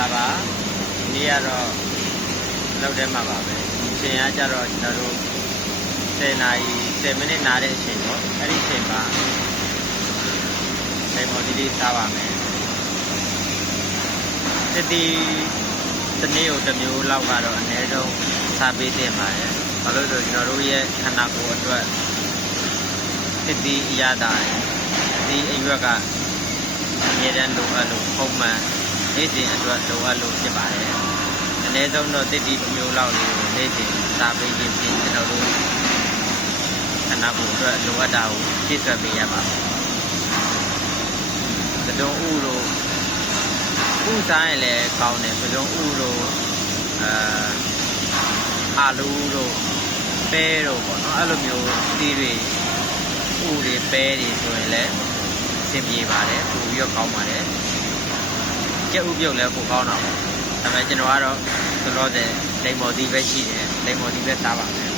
လာပါဒီကတော့လောက်တဲ့မှာပါပဲအချိန်ကကြတော့ကျွန်တော်တို့10 နာရီ10 မိနစ်နားတဲ့အချိန်ပေါ့အဲ့ဒီအချိန်မှာဒီမော်ဒီလေးစားပါမယ်တနေ့ကိုတစ်မျိုးလောက်ကတော့အနည်းဆုံးစားပေးတင်ပါတယ်ဘာလို့လဲဆိုကျွန်တော်တို့ရဲ့ခန္ဓာကိုယ်အတွက်ဒီအရာတိုင်းဒီအရွက်ကအမြဲတမ်းလိုအပ်လို့ပုံမှန်နေ့စဉ်အတွက်လိုအပ်လို့ဖြစ်ပါတယ်အနည်းဆုံးတော့တစ်မျိုးလောက်လေးကိုနေ့စဉ်စားပေးခြင်းဖြင့်ကျွန်တော်တို့ခန္ဓာကိုယ်အတွက်လိုအပ်တာကိုပြည့်စုံပေးရပါမယ်တုံးဥတို့ဥစားရင်လည်းကောင်းတယ်တုံးဥတို့အာလူတို့ပဲတို့ပေါ့နော်အဲ့လိုမျိုးသီးတွေဥတွေပဲတွေဆိုရင်လည်းအဆင်ပြေပါတယ်ပိုပြီးတော့ကောင်းပါတယ်ကြက်ဥပြုတ်လည်းပိုကောင်းတာပေါ့ဒါပေမဲ့ကျွန်တော်ကတော့သလောတဲ့လိမ္မော်သီးပဲရှိတယ်လိမ္မော်သီးပဲစားပါမယ်